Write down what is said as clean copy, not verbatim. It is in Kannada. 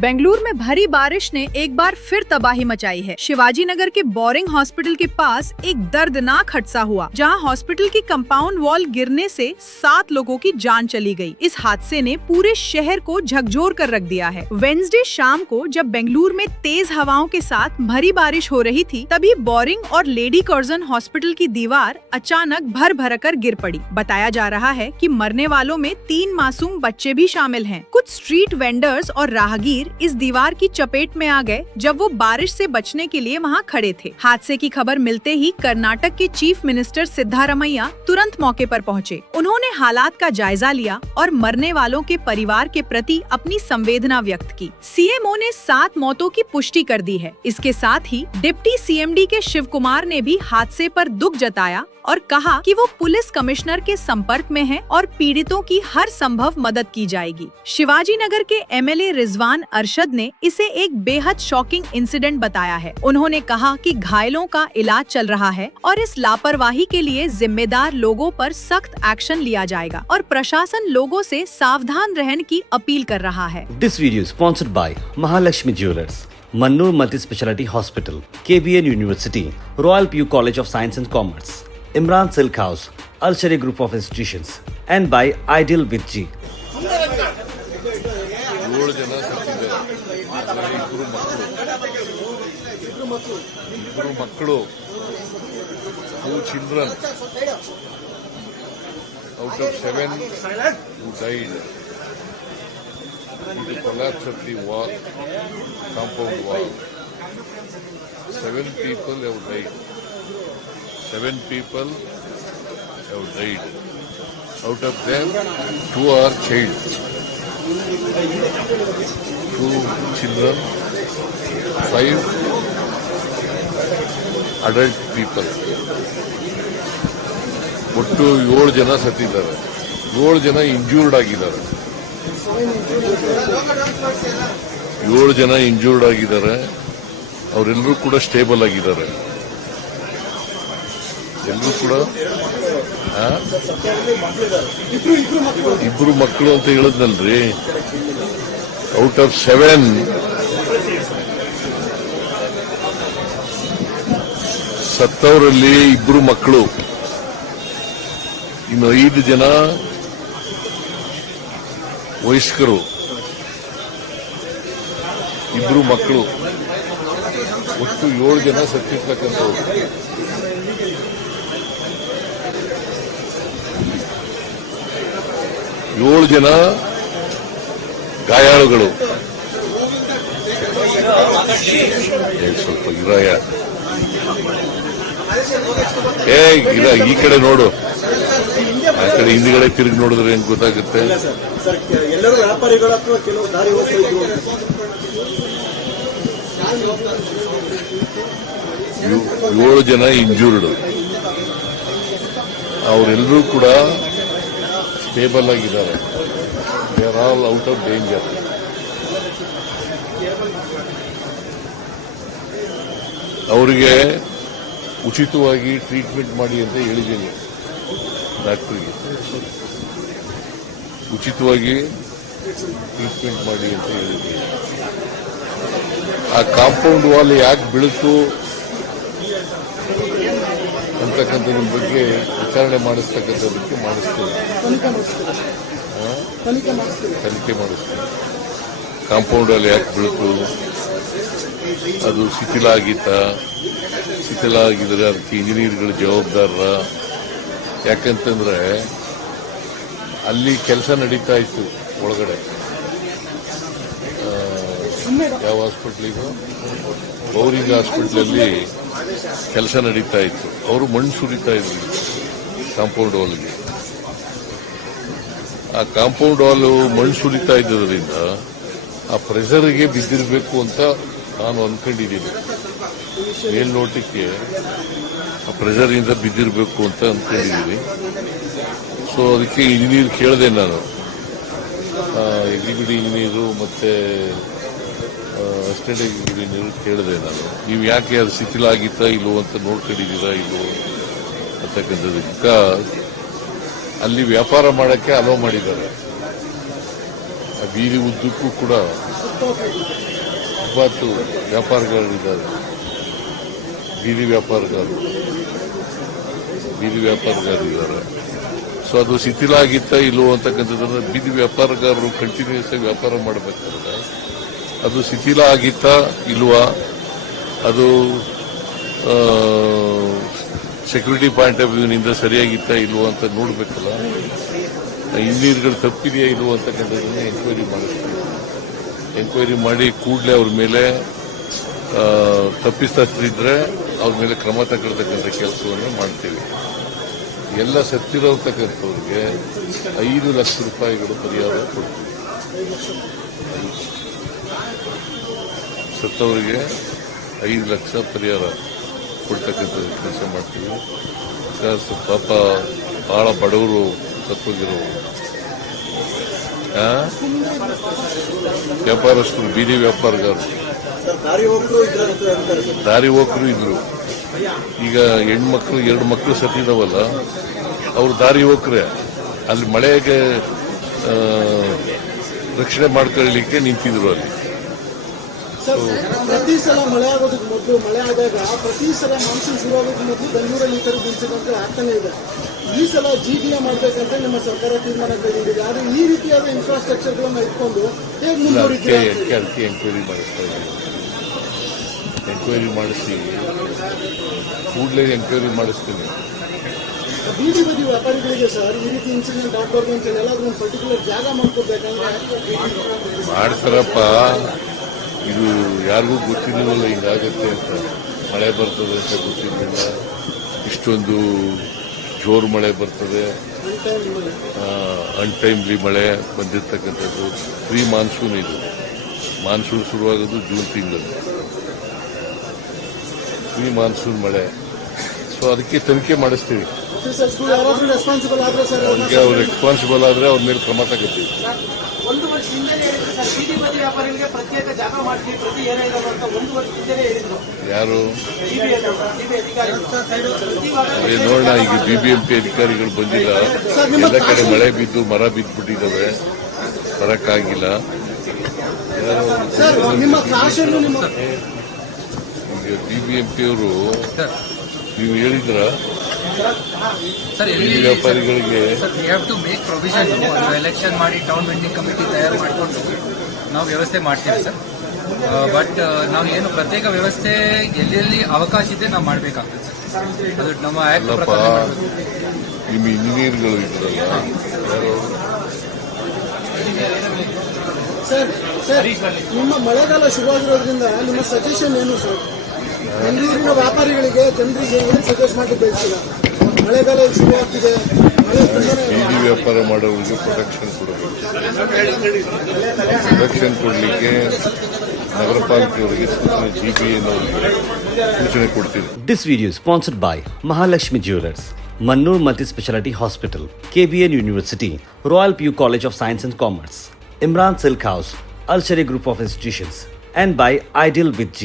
बेंगलुरु में भारी बारिश ने एक बार फिर तबाही मचाई है। शिवाजी नगर के बोरिंग हॉस्पिटल के पास एक दर्दनाक हादसा हुआ, जहां हॉस्पिटल की कंपाउंड वॉल गिरने से 7 लोगों की जान चली गई। इस हादसे ने पूरे शहर को झकझोर कर रख दिया है। वेडनेसडे शाम को जब बेंगलुरु में तेज हवाओं के साथ भारी बारिश हो रही थी, तभी बोरिंग और लेडी कर्जन हॉस्पिटल की दीवार अचानक भर कर गिर पड़ी। बताया जा रहा है कि मरने वालों में 3 मासूम बच्चे भी शामिल हैं। कुछ स्ट्रीट वेंडर्स और राहगीर इस दीवार की चपेट में आ गए जब वो बारिश से बचने के लिए वहां खड़े थे। हादसे की खबर मिलते ही कर्नाटक के चीफ मिनिस्टर सिद्धारमैया तुरंत मौके पर पहुंचे। उन्होंने हालात का जायजा लिया और मरने वालों के परिवार के प्रति अपनी संवेदना व्यक्त की। सीएमओ ने 7 मौतों की पुष्टि कर दी है। इसके साथ ही डिप्टी सीएमडी के शिव कुमार ने भी हादसे पर दुख जताया और कहा कि वो पुलिस कमिश्नर के संपर्क में हैं और पीड़ितों की हर संभव मदद की जाएगी। शिवाजी नगर के एमएलए रिजवान अरशद ने इसे एक बेहद शॉकिंग इंसिडेंट बताया है। उन्होंने कहा कि घायलों का इलाज चल रहा है और इस लापरवाही के लिए जिम्मेदार लोगों पर सख्त एक्शन लिया जाएगा और प्रशासन लोगों से सावधान रहने की अपील कर रहा है। This video is sponsored by Mahalakshmi Jewelers, Mannur Multi-Speciality Hospital, KBN University, Royal PU College of Science and Commerce, Imran Silk House, Al-Shari Group of Institutions, and by Ideal with G. 7 ಜನ ಸತ್ತಿದ್ದಾರೆ. ಇಬ್ಬರು ಮಕ್ಕಳು 2 children out of 7 who died due to collapse of the wall, compound wall. 7 people have died. 7 people have died. Out of them, 2 are child. 2 children, 5 adult people. ಒಟ್ಟು 7 ಜನ ಸತ್ತಿದ್ದಾರೆ. 7 ಜನ ಇಂಜೂರ್ಡ್ ಆಗಿದ್ದಾರೆ. 7 ಜನ ಇಂಜೂರ್ಡ್ ಆಗಿದ್ದಾರೆ. ಅವರೆಲ್ಲರೂ ಕೂಡ ಸ್ಟೇಬಲ್ ಆಗಿದ್ದಾರೆ. ಎಲ್ಲರೂ ಕೂಡ ಇಬ್ರು ಮಕ್ಕಳು ಅಂತ ಹೇಳಿದ್ನಲ್ರಿ. ಔಟ್ ಆಫ್ 7 ಸತ್ತವರಲ್ಲಿ 2 ಮಕ್ಕಳು, ಇನ್ನು 5 ಜನ ವಯಸ್ಕರು, 2 ಮಕ್ಕಳು, ಒಟ್ಟು 7 ಜನ ಸತ್ತಿರ್ತಕ್ಕಂಥವ್ರು. 7 ಜನ ಗಾಯಾಳುಗಳು. ಸ್ವಲ್ಪ ಇರಾಯ ಈ ಕಡೆ ನೋಡು, ಆ ಕಡೆ ಹಿಂದಿಗಡೆ ತಿರುಗಿ ನೋಡಿದ್ರೆ ಹೆಂಗ್ ಗೊತ್ತಾಗುತ್ತೆ. ಎಲ್ಲರೂ ವ್ಯಾಪಾರಿಗಳು ಅಥವಾ ಕೆಲವು ದಾರಿ ಹೋಗ್ತಿದ್ರು. 7 ಜನ ಇಂಜೂರ್ಡ್. ಅವರೆಲ್ಲರೂ ಕೂಡ ಸ್ಟೇಬಲ್ ಆಗಿದ್ದಾರೆ. They are all out of danger. ಅವರಿಗೆ ಉಚಿತವಾಗಿ ಟ್ರೀಟ್ಮೆಂಟ್ ಮಾಡಿ ಅಂತ ಹೇಳಿದ್ದೀನಿ ಡಾಕ್ಟರ್ಗೆ. ಉಚಿತವಾಗಿ ಟ್ರೀಟ್ಮೆಂಟ್ ಮಾಡಿ ಅಂತ ಹೇಳಿದ್ದೀನಿ. ಆ ಕಾಂಪೌಂಡ್ ವಾಲ್ ಯಾಕೆ ಬೀಳುತ್ತು ಅಂತಕ್ಕಂಥದ್ರ ಬಗ್ಗೆ ವಿಚಾರಣೆ ಮಾಡಿಸ್ತಕ್ಕಂಥದಕ್ಕೆ ಮಾಡಿಸ್ತೇವೆ, ತನಿಖೆ ಮಾಡಿಸ್ತೇವೆ. ಕಾಂಪೌಂಡ್ ವಾಲ್ ಯಾಕೆ ಬೀಳ್ತು, ಅದು ಶಿಥಿಲ ಆಗಿದ್ರೆ ಅದಕ್ಕೆ ಇಂಜಿನಿಯರ್ಗಳ ಜವಾಬ್ದಾರ. ಯಾಕಂತಂದ್ರೆ ಅಲ್ಲಿ ಕೆಲಸ ನಡೀತಾ ಇತ್ತು ಒಳಗಡೆ. ಯಾವ ಹಾಸ್ಪಿಟ್ಲಿಗೂ, ಬೌರಿಂಗ್ ಹಾಸ್ಪಿಟ್ಲಲ್ಲಿ ಕೆಲಸ ನಡೀತಾ ಇತ್ತು. ಅವರು ಮಣ್ಣು ಸುರಿತಾ ಇದ್ರು ಕಾಂಪೌಂಡ್ ವಾಲ್ಗೆ. ಆ ಕಾಂಪೌಂಡ್ ವಾಲ್ ಮಣ್ಣು ಸುರಿತಾ ಇದ್ದರಿಂದ ಆ ಪ್ರೆಷರ್ಗೆ ಬಿದ್ದಿರಬೇಕು ಅಂತ ನಾನು ಅನ್ಕೊಂಡಿದ್ದೀನಿ. ಮೇಲ್ನೋಟಕ್ಕೆ ಆ ಪ್ರೆಷರ್ ಇಂದ ಬಿದ್ದಿರಬೇಕು ಅಂತ ಅನ್ಕೊಂಡಿದ್ದೀನಿ. ಸೊ ಅದಕ್ಕೆ ಇಂಜಿನಿಯರ್ ಕೇಳಿದೆ ನಾನು, ಎಕ್ಸಿಕ್ಯೂಟಿವ್ ಇಂಜಿನಿಯರು ಮತ್ತೆ ಅಸಿಸ್ಟೆಂಟ್ ಎಕ್ಸಿಕ್ಯೂಟಿವ್ ಇಂಜಿನಿಯರ್ ಕೇಳಿದೆ ನಾನು, ನೀವು ಯಾಕೆ ಅದು ಶಿಥಿಲ ಆಗಿತ್ತಾ ಇಲ್ವೋ ಅಂತ ನೋಡ್ಕೊಂಡಿದ್ದೀರಾ ಇಲ್ವೋ ಅಂತಕ್ಕಂಥದಕ್ಕೆ. ಅಲ್ಲಿ ವ್ಯಾಪಾರ ಮಾಡಕ್ಕೆ ಅಲೋ ಮಾಡಿದ್ದಾರೆ. ಆ ಬೀದಿ ಉದ್ದಕ್ಕೂ ಕೂಡ ಫುಟ್ಪಾತ್ ವ್ಯಾಪಾರಗಾರರಿದ್ದಾರೆ, ಬೀದಿ ವ್ಯಾಪಾರಗಾರರಿದ್ದಾರೆ. ಸೊ ಅದು ಶಿಥಿಲ ಆಗಿತ್ತಾ ಇಲ್ಲವೋ ಅಂತಕ್ಕಂಥದ್ದನ್ನ ಬೀದಿ ವ್ಯಾಪಾರಗಾರರು ಕಂಟಿನ್ಯೂಸ್ ಆಗಿ ವ್ಯಾಪಾರ ಮಾಡಬೇಕಾದ್ರೆ ಅದು ಶಿಥಿಲ ಆಗಿತ್ತಾ ಇಲ್ವಾ, ಅದು ಸೆಕ್ಯೂರಿಟಿ ಪಾಯಿಂಟ್ ಆಫ್ ವ್ಯೂನಿಂದ ಸರಿಯಾಗಿತ್ತಾ ಇಲ್ವೋ ಅಂತ ನೋಡ್ಬೇಕಲ್ಲ. ಇಂಜಿನಿಯರ್ಗಳು ತಪ್ಪಿದೆಯಾ ಇಲ್ವೋ ಅಂತಕ್ಕಂಥದ್ದನ್ನ ಎಂಕ್ವೈರಿ ಮಾಡಿ ಕೂಡಲೇ ಅವ್ರ ಮೇಲೆ ತಪ್ಪಿತಸ್ಥರಿದ್ರೆ ಅವ್ರ ಮೇಲೆ ಕ್ರಮ ತಗೊಳ್ತಕ್ಕಂಥ ಕೆಲಸವನ್ನು ಮಾಡ್ತೀವಿ. ಎಲ್ಲ ಸತ್ತಿರೋತಕ್ಕಂಥವ್ರಿಗೆ 5 ಲಕ್ಷ ರೂಪಾಯಿಗಳು ಪರಿಹಾರ ಕೊಡ್ತೀವಿ. ಸತ್ತವರಿಗೆ 5 ಲಕ್ಷ ಪರಿಹಾರ ಕೊಡ್ತಕ್ಕಂಥ ಕೆಲಸ ಮಾಡ್ತೀವಿ. ಪಾಪ ಬಹಳ ಬಡವರು ಸತ್ತೋಗಿರೋರು, ವ್ಯಾಪಾರಸ್ಥರು, ಬೀದಿ ವ್ಯಾಪಾರಗಾರರು, ದಾರಿ ಹೋಕರು ಇದ್ರು. ಈಗ ಹೆಣ್ಮಕ್ಳು 2 ಮಕ್ಕಳು ಸತ್ತಿದಾವಲ್ಲ, ಅವ್ರು ದಾರಿ ಹೋಕ್ರೆ ಅಲ್ಲಿ ಮಳೆಗೆ ರಕ್ಷಣೆ ಮಾಡ್ಕೊಳ್ಳಲಿಕ್ಕೆ ನಿಂತಿದ್ರು ಅಲ್ಲಿ. ಪ್ರತಿ ಸಲ ಮಳೆ ಆಗೋದಕ್ಕೆ ಮೊದಲು, ಮಳೆ ಆದಾಗ ಪ್ರತಿ ಸಲ ಮಾನ್ಸೂನ್ ಶುರು ಆಗೋದಕ್ಕೆ ಮೊದಲು ಬೆಂಗಳೂರಲ್ಲಿ ಈ ಥರ ಇನ್ಸಿಡೆಂಟ್ ಆಗ್ತಾನೆ ಇದೆ. ಈ ಸಲ GBA ಮಾಡಬೇಕಂತ ನಮ್ಮ ಸರ್ಕಾರ ತೀರ್ಮಾನ ಕೈಗೊಂಡಿದೆ. ಆದರೆ ಈ ರೀತಿಯಾದ ಇನ್ಫ್ರಾಸ್ಟ್ರಕ್ಚರ್ಗಳನ್ನ ಇಟ್ಕೊಂಡು ಹೇಗೆ ಮುಂದುವರಿತೀವಿ? ಅದಕ್ಕೆ ಎಂಕ್ವೈರಿ ಮಾಡಿಸ್ತಾ ಇದ್ದೀವಿ. ಎಂಕ್ವೈರಿ ಮಾಡಿಸಿ ಕೂಡಲೇ ಎಂಕ್ವೈರಿ ಮಾಡಿಸ್ತೀನಿ. ಬೀದಿ ಬದಿ ವ್ಯಾಪಾರಿಗಳಿಗೆ ಸರ್ ಈ ರೀತಿ ಇನ್ಸಿಡೆಂಟ್ ಆಗಬಾರ್ದು ಅಂತ ಎಲ್ಲಾದ್ರೂ ಒಂದು ಪರ್ಟಿಕ್ಯುಲರ್ ಜಾಗ ಮಾಡ್ಕೊಡ್ಬೇಕಂದ್ರೆ ಮಾಡ್ತಾರಪ್ಪ. ಇದು ಯಾರಿಗೂ ಗೊತ್ತಿರಲಿಲ್ಲ ಹಿಂಗಾಗತ್ತೆ ಅಂತ. ಮಳೆ ಬರ್ತದೆ ಅಂತ ಗೊತ್ತಿರಲಿಲ್ಲ. ಇಷ್ಟೊಂದು ಜೋರು ಮಳೆ ಬರ್ತದೆ, ಅನ್ಟೈಮ್ಲಿ ಮಳೆ ಬಂದಿರತಕ್ಕಂಥದ್ದು. ಪ್ರೀ ಮಾನ್ಸೂನ್ ಇದು. ಮಾನ್ಸೂನ್ ಶುರುವಾಗೋದು ಜೂನ್ ತಿಂಗಳು, ಪ್ರೀ ಮಾನ್ಸೂನ್ ಮಳೆ. ಸೊ ಅದಕ್ಕೆ ತನಿಖೆ ಮಾಡಿಸ್ತೀವಿ. ಯಾರಾದ್ರೂ ರೆಸ್ಪಾನ್ಸಿಬಲ್ ಆದ್ರೆ ಸರ್ ಅವ್ರಿಗೆ ಅವ್ರು ರೆಸ್ಪಾನ್ಸಿಬಲ್ ಆದ್ರೆ ಅವ್ರ ಮೇಲೆ ಕ್ರಮ ತಗೋತೀವಿ. 1 ವರ್ಷ ಹಿಂದೆ ಹೇಳಿದ್ರು ಸರ್, ಬೀದಿ ಬದಿ ವ್ಯಾಪಾರಿಗಳಿಗೆ ಪ್ರತ್ಯೇಕ ಜಾಗ ಮಾಡ್ತೀವಿ, ಪ್ರತಿ ಏರಿಯಾ ಅಂತ 1 ವರ್ಷ ಹಿಂದೆ ಹೇಳಿದ್ರು ಯಾರು ನೋಡೋಣ. ಈಗ BBMP ಅಧಿಕಾರಿಗಳು ಬಂದಿಲ್ಲ. ಎಲ್ಲ ಕಡೆ ಮಳೆ ಬಿದ್ದು ಮರ ಬಿದ್ದುಬಿಟ್ಟಿದ್ದಾವೆ, ಬರಕ್ಕಾಗಿಲ್ಲ. ಸರ್ ನಿಮ್ಮ ಕಾಶನ್ನು ನಿಮ್ಮ ಈಗ BBMP ಅವರು ನೀವು ಹೇಳಿದ್ರ ಸರ್ ಬೀದಿ ವ್ಯಾಪಾರಿಗಳಿಗೆ we have to make provision. Election ಮಾಡಿ ಟೌನ್ ವೆಂಡಿಂಗ್ ಕಮಿಟಿ ತಯಾರು ಮಾಡಿಕೊಂಡು ನಾವು ವ್ಯವಸ್ಥೆ ಮಾಡ್ತೀವಿ ಸರ್. ಬಟ್ ನಾವು ಏನು ಪ್ರತ್ಯೇಕ ವ್ಯವಸ್ಥೆ ಎಲ್ಲೆಲ್ಲಿ ಅವಕಾಶ ಇದೆ ನಾವು ಮಾಡಬೇಕಾಗ್ತದೆ ಸರ್. ಅದು ನಮ್ಮ ಆಕ್ಟ್ ಅಲ್ಲಪ್ಪ, ಪ್ರಕಾರ ಮಾಡ್ಬೇಕು. ನಿಮ್ಮ ಇಂಜಿನಿಯರ್ಗಳು ಇದ್ರಲ್ಲ, ಯಾರು ಸರ್ ನಿಮ್ಮ ಮಳೆಗಾಲ ಶುರುವಾಗಿರೋದ್ರಿಂದ ನಿಮ್ಮ ಸಜೆಷನ್ ಏನು ಸರ್? ಬೆಂಗಳೂರಿನ ವ್ಯಾಪಾರಿಗಳಿಗೆ, ಜನರಿಗೆ ಏನು ಸಜೆಸ್ಟ್ ಮಾಡಿ ಬಯಸಿಲ್ಲ? ಮಳೆಗಾಲ ಶುರುವಾಗ್ತಿದೆ, ಮಳೆ ಬೀದಿ ವ್ಯಾಪಾರ ಮಾಡೋರಿಗೆ ಪ್ರೊಟೆಕ್ಷನ್ ಕೊಡಬೇಕು. ಪ್ರೊಟೆಕ್ಷನ್ ಕೊಡಲಿಕ್ಕೆ ನಗರ ಪಾಲಿಕೆಯವರಿಗೆ ಸೂಚನೆ, GBA ಸೂಚನೆ ಕೊಡ್ತೀವಿ. This video is sponsored by Mahalakshmi Jewelers, Mannur Multi-Speciality Hospital, KBN University, Royal PU College of Science and Commerce, Imran Silk House, Al Sharia Group of Institutions, and by Ideal with G.